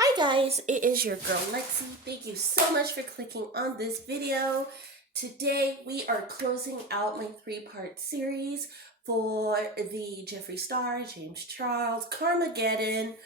Hi guys, it is your girl Lexi. Thank you so much for clicking on this video. Today we are closing out my 3-part series for the Jeffree Star, James Charles, Carmageddon.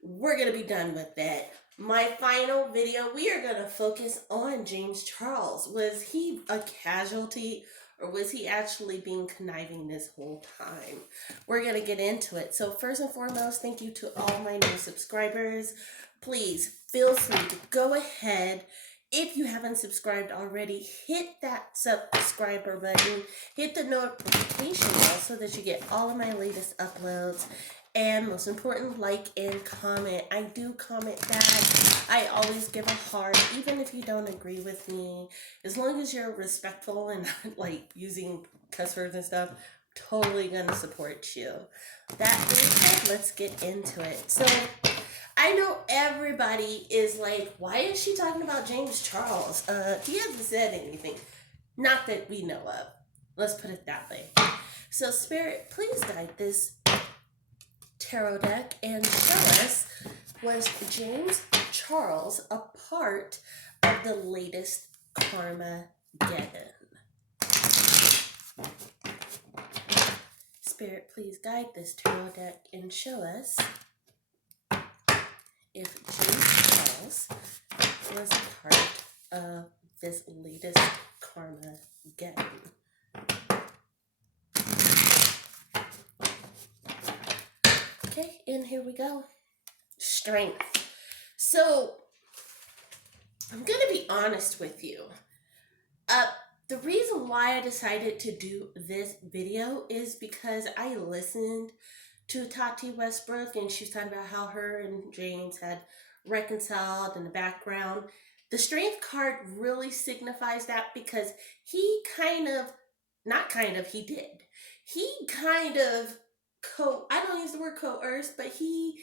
We're going to be done with that. My final video, we are going to focus on James Charles. Was he a casualty or was he actually being conniving this whole time? We're going to get into it. So first and foremost, thank you to all my new subscribers. Please feel free to go ahead. If you haven't subscribed already, hit that subscriber button, hit the notification bell so that you get all of my latest uploads. And most important, like and comment. I do comment back. I always give a heart, even if you don't agree with me. As long as you're respectful and not like using cuss words and stuff, totally gonna support you. That being said, let's get into it. So I know everybody is like, why is she talking about James Charles? He hasn't said anything. Not that we know of. Let's put it that way. So Spirit, please guide this tarot deck and show us, was James Charles a part of the latest Carmageddon? Spirit, please guide this tarot deck and show us if James Charles was a part of this latest Carmageddon. Okay, and here we go. Strength. So, I'm going to be honest with you. The reason why I decided to do this video is because I listened to Tati Westbrook, and she was talking about how her and James had reconciled in the background. The strength card really signifies that because he I don't use the word coerced, but he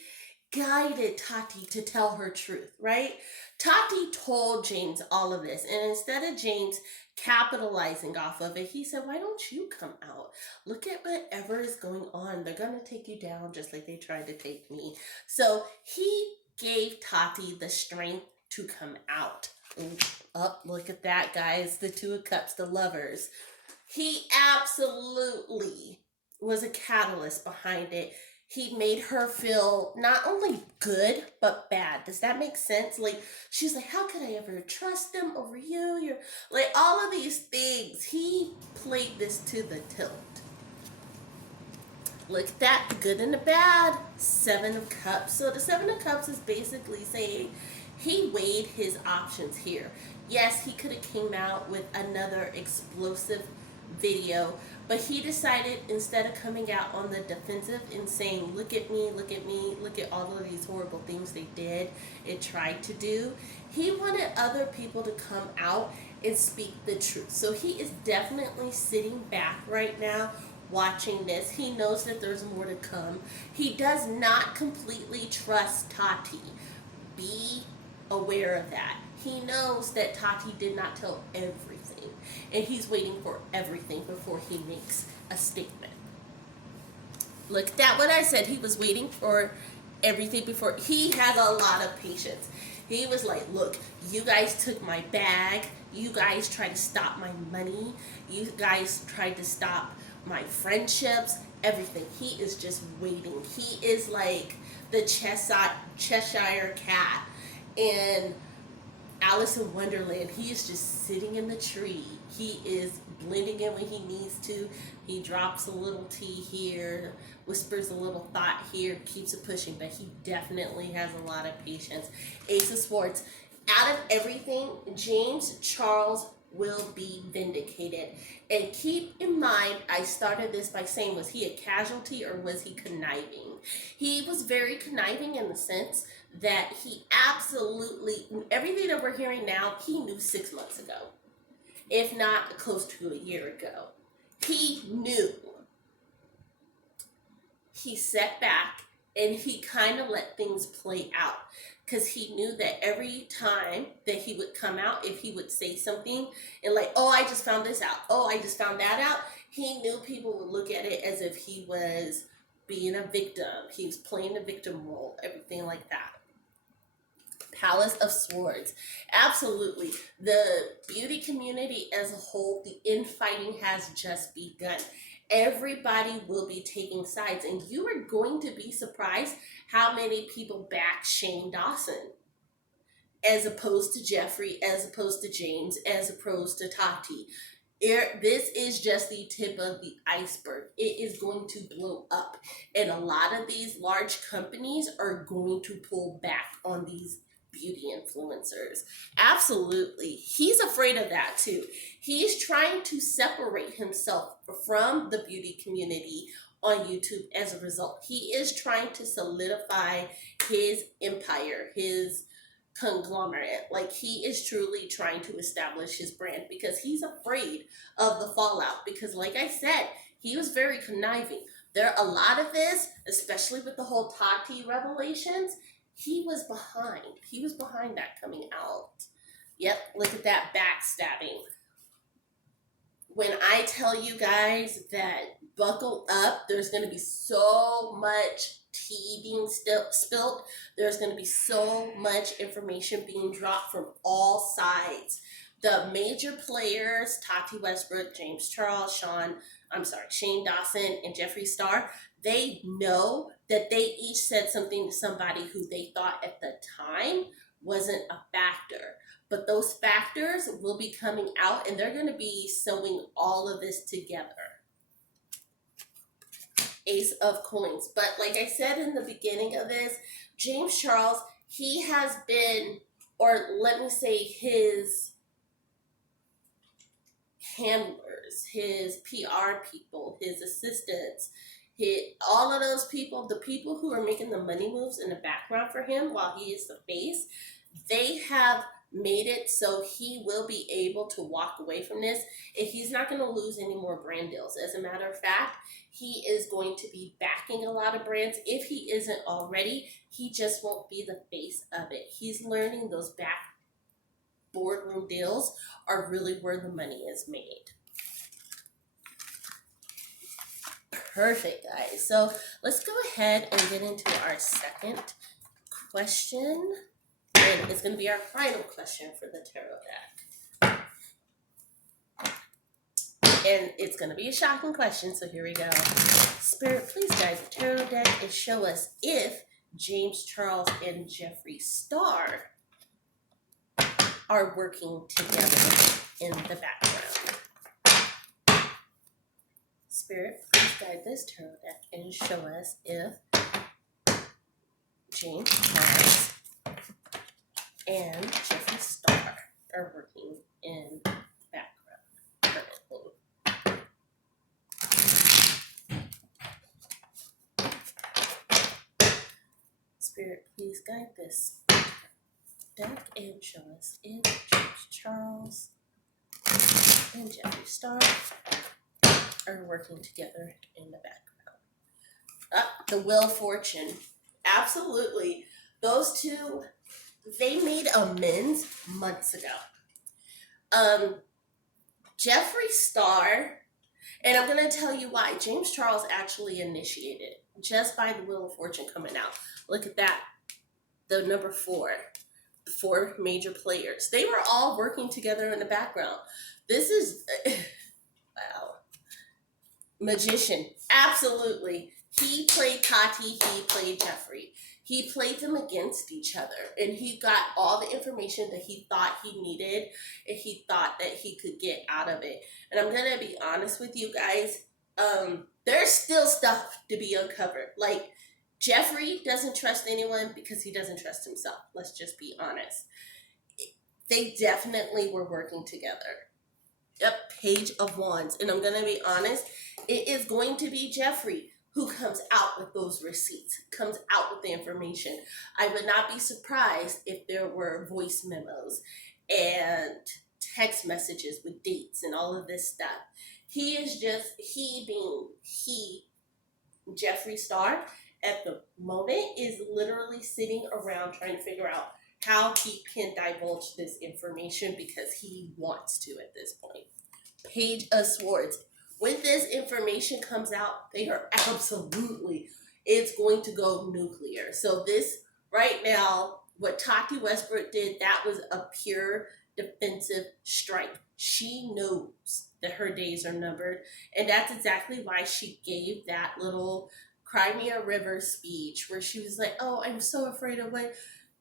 guided Tati to tell her truth, right? Tati told James all of this, and instead of James capitalizing off of it, he said, why don't you come out? Look at whatever is going on. They're going to take you down just like they tried to take me. So he gave Tati the strength to come out. Look at that, guys. The Two of Cups, the lovers. He absolutely was a catalyst behind it. He made her feel not only good, but bad. Does that make sense? Like, she's like, how could I ever trust them over you? You're like, all of these things. He played this to the tilt. Look at that, the good and the bad. 7 of Cups. So the 7 of Cups is basically saying he weighed his options here. Yes, he could have came out with another explosive video, but he decided, instead of coming out on the defensive and saying, look at me, look at me, look at all of these horrible things they did and tried to do, he wanted other people to come out and speak the truth. So he is definitely sitting back right now watching this. He knows that there's more to come. He does not completely trust Tati. Be aware of that. He knows that Tati did not tell everything, and he's waiting for everything before he makes a statement. Look at that, what I said. He was waiting for everything before. He has a lot of patience. He was like, look, you guys took my bag. You guys tried to stop my money. You guys tried to stop my friendships, everything. He is just waiting. He is like the Cheshire cat in Alice in Wonderland. He is just sitting in the tree. He is blending in when he needs to. He drops a little tea here, whispers a little thought here, keeps it pushing, but he definitely has a lot of patience. Ace of Swords. Out of everything, James Charles will be vindicated. And keep in mind, I started this by saying, was he a casualty or was he conniving? He was very conniving in the sense that he absolutely, everything that we're hearing now, he knew 6 months ago, if not close to a year ago. He knew. He sat back and he kind of let things play out, because he knew that every time that he would come out, if he would say something and like, oh, I just found this out, oh, I just found that out, he knew people would look at it as if he was being a victim. He was playing the victim role, everything like that. Palace of Swords. Absolutely. The beauty community as a whole, the infighting has just begun. Everybody will be taking sides, and you are going to be surprised how many people back Shane Dawson as opposed to Jeffrey, as opposed to James, as opposed to Tati. This is just the tip of the iceberg. It is going to blow up. And a lot of these large companies are going to pull back on these beauty influencers. Absolutely. He's afraid of that too. He's trying to separate himself from the beauty community on YouTube as a result. He is trying to solidify his empire, his conglomerate. Like, he is truly trying to establish his brand because he's afraid of the fallout. Because like I said, he was very conniving. There are a lot of this, especially with the whole Tati revelations. He was behind that coming out. Yep, look at that backstabbing. When I tell you guys that buckle up, there's going to be so much tea being spilt. There's going to be so much information being dropped from all sides. The major players, Tati Westbrook, James Charles, Shane Dawson, and Jeffree Star, they know that they each said something to somebody who they thought at the time wasn't a factor. But those factors will be coming out, and they're going to be sewing all of this together. Ace of Coins. But like I said in the beginning of this, James Charles, he has been, or let me say his handlers, his PR people, his assistants, all of those people, the people who are making the money moves in the background for him while he is the face, they have made it so he will be able to walk away from this, and he's not going to lose any more brand deals. As a matter of fact, he is going to be backing a lot of brands. If he isn't already, he just won't be the face of it. He's learning those back boardroom deals are really where the money is made. Perfect, guys. So let's go ahead and get into our second question. And it's going to be our final question for the tarot deck. And it's going to be a shocking question, so here we go. Spirit, please guide the tarot deck and show us if James Charles and Jeffree Star are working together in the background. Spirit, please guide this tarot deck and show us if James Charles and Jeffree Star are working in the background currently. Spirit, please guide this deck and show us if James Charles and Jeffree Star are working together in the background. The Wheel of Fortune. Absolutely. Those two, they made amends months ago. Jeffree Star, and I'm going to tell you why. James Charles actually initiated just by the Wheel of Fortune coming out. Look at that. The number 4. The 4 major players. They were all working together in the background. This is, wow. Magician. Absolutely. He played Tati. He played Jeffree. He played them against each other, and he got all the information that he thought he needed, and he thought that he could get out of it. And I'm going to be honest with you guys, there's still stuff to be uncovered. Like, Jeffree doesn't trust anyone because he doesn't trust himself. Let's just be honest. They definitely were working together. Yep, Page of Wands. And I'm going to be honest, it is going to be Jeffree who comes out with those receipts, comes out with the information. I would not be surprised if there were voice memos and text messages with dates and all of this stuff. He is just, Jeffree Star, at the moment is literally sitting around trying to figure out how he can divulge this information because he wants to at this point. Page of Swords. When this information comes out, they are absolutely, it's going to go nuclear. So this, right now, What Tati Westbrook did, that was a pure defensive strike. She knows that her days are numbered, and that's exactly why she gave that little Cry Me a River speech where she was like, "Oh, I'm so afraid of what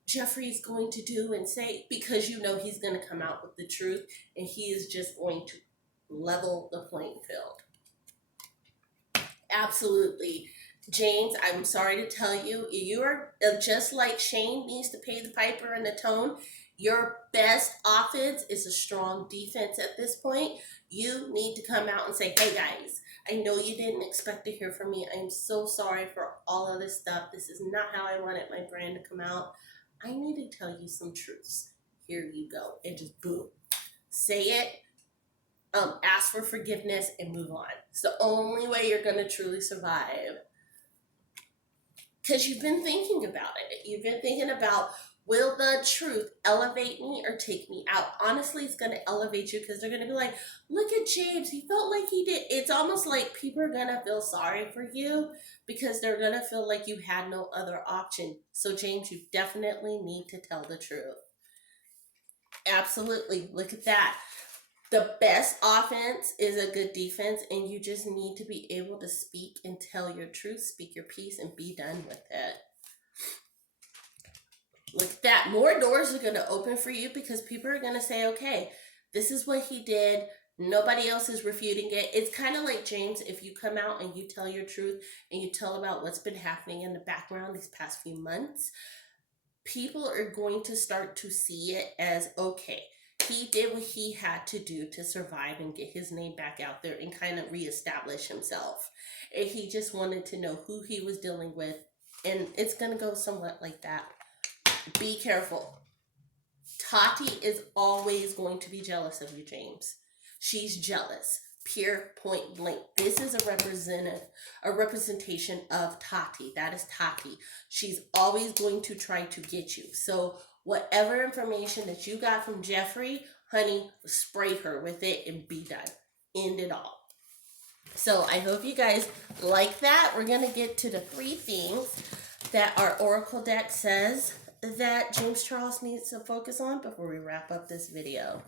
Jeffrey's going to do and say," because you know he's going to come out with the truth and he is just going to level the playing field. Absolutely. James, I'm sorry to tell you, you are just like Shane needs to pay the piper and the tone. Your best offense is a strong defense at this point. You need to come out and say, "Hey guys, I know you didn't expect to hear from me. I'm so sorry for all of this stuff. This is not how I wanted my brand to come out. I need to tell you some truths. Here you go." And just boom. Say it, ask for forgiveness, and move on. It's the only way you're going to truly survive. Because you've been thinking about it. You've been thinking about, will the truth elevate me or take me out? Honestly, it's going to elevate you because they're going to be like, "Look at James. He felt like he did." It's almost like people are going to feel sorry for you because they're going to feel like you had no other option. So, James, you definitely need to tell the truth. Absolutely. Look at that. The best offense is a good defense, and you just need to be able to speak and tell your truth, speak your piece, and be done with it. Look at that. More doors are going to open for you because people are going to say, "Okay, this is what he did. Nobody else is refuting it." It's kind of like, James, if you come out and you tell your truth and you tell about what's been happening in the background these past few months, people are going to start to see it as, okay, he did what he had to do to survive and get his name back out there and kind of reestablish himself. And he just wanted to know who he was dealing with. And it's going to go somewhat like that. Be careful. Tati is always going to be jealous of you, James. She's jealous. Pure point blank. This is a representation of Tati. That is Tati. She's always going to try to get you. So whatever information that you got from Jeffrey, honey, spray her with it and be done. End it all. So I hope you guys like that. We're going to get to the 3 things that our Oracle deck says that James Charles needs to focus on before we wrap up this video.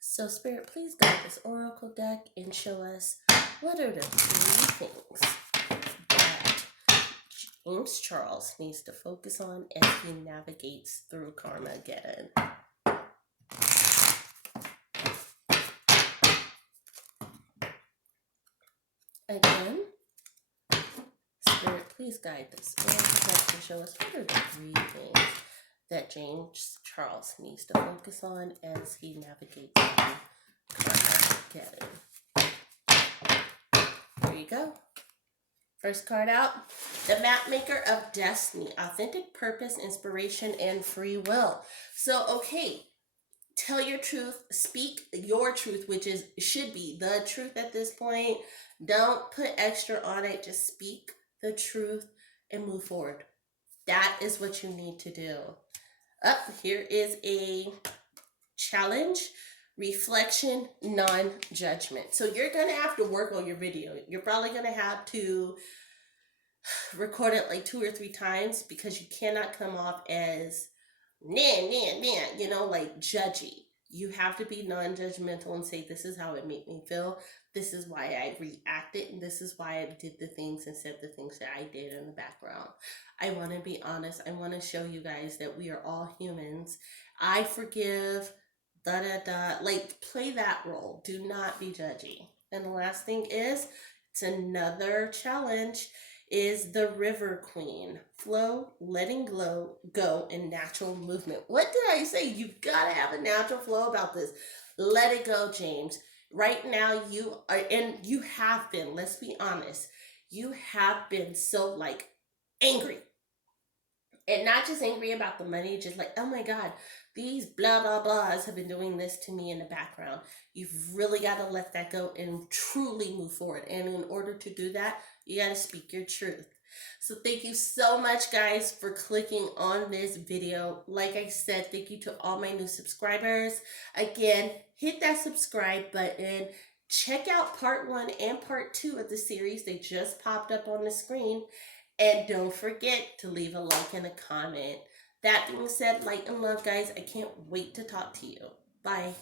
So Spirit, please guide this Oracle deck and show us what are the 3 things that James Charles needs to focus on as he navigates through Karmageddon. Again, Spirit, please guide this Oracle deck and show us what are the 3 things that James Charles needs to focus on as he navigates through Karmageddon. There you go. First card out, the Mapmaker of Destiny, authentic purpose, inspiration, and free will. So, okay, tell your truth, speak your truth, which should be the truth at this point. Don't put extra on it. Just speak the truth and move forward. That is what you need to do. Here is a challenge. Reflection, non-judgment. So you're going to have to work on your video. You're probably going to have to record it like 2 or 3 times because you cannot come off as like judgy. You have to be non-judgmental and say, "This is how it made me feel. This is why I reacted, and this is why I did the things and said the things that I did in the background." I want to be honest. I want to show you guys that we are all humans. I forgive, like, play that role. Do not be judgy. And the last thing is, it's another challenge, is the River Queen. Flow, letting go, and natural movement. What did I say? You've got to have a natural flow about this. Let it go, James. Right now, you are, and you have been, let's be honest, you have been so, like, angry. And not just angry about the money, just like, "Oh my God, these blah, blah, blahs have been doing this to me in the background." You've really got to let that go and truly move forward. And in order to do that, you got to speak your truth. So thank you so much, guys, for clicking on this video. Like I said, thank you to all my new subscribers. Again, hit that subscribe button. Check out part 1 and part 2 of the series. They just popped up on the screen. And don't forget to leave a like and a comment. That being said, light and love, guys. I can't wait to talk to you. Bye.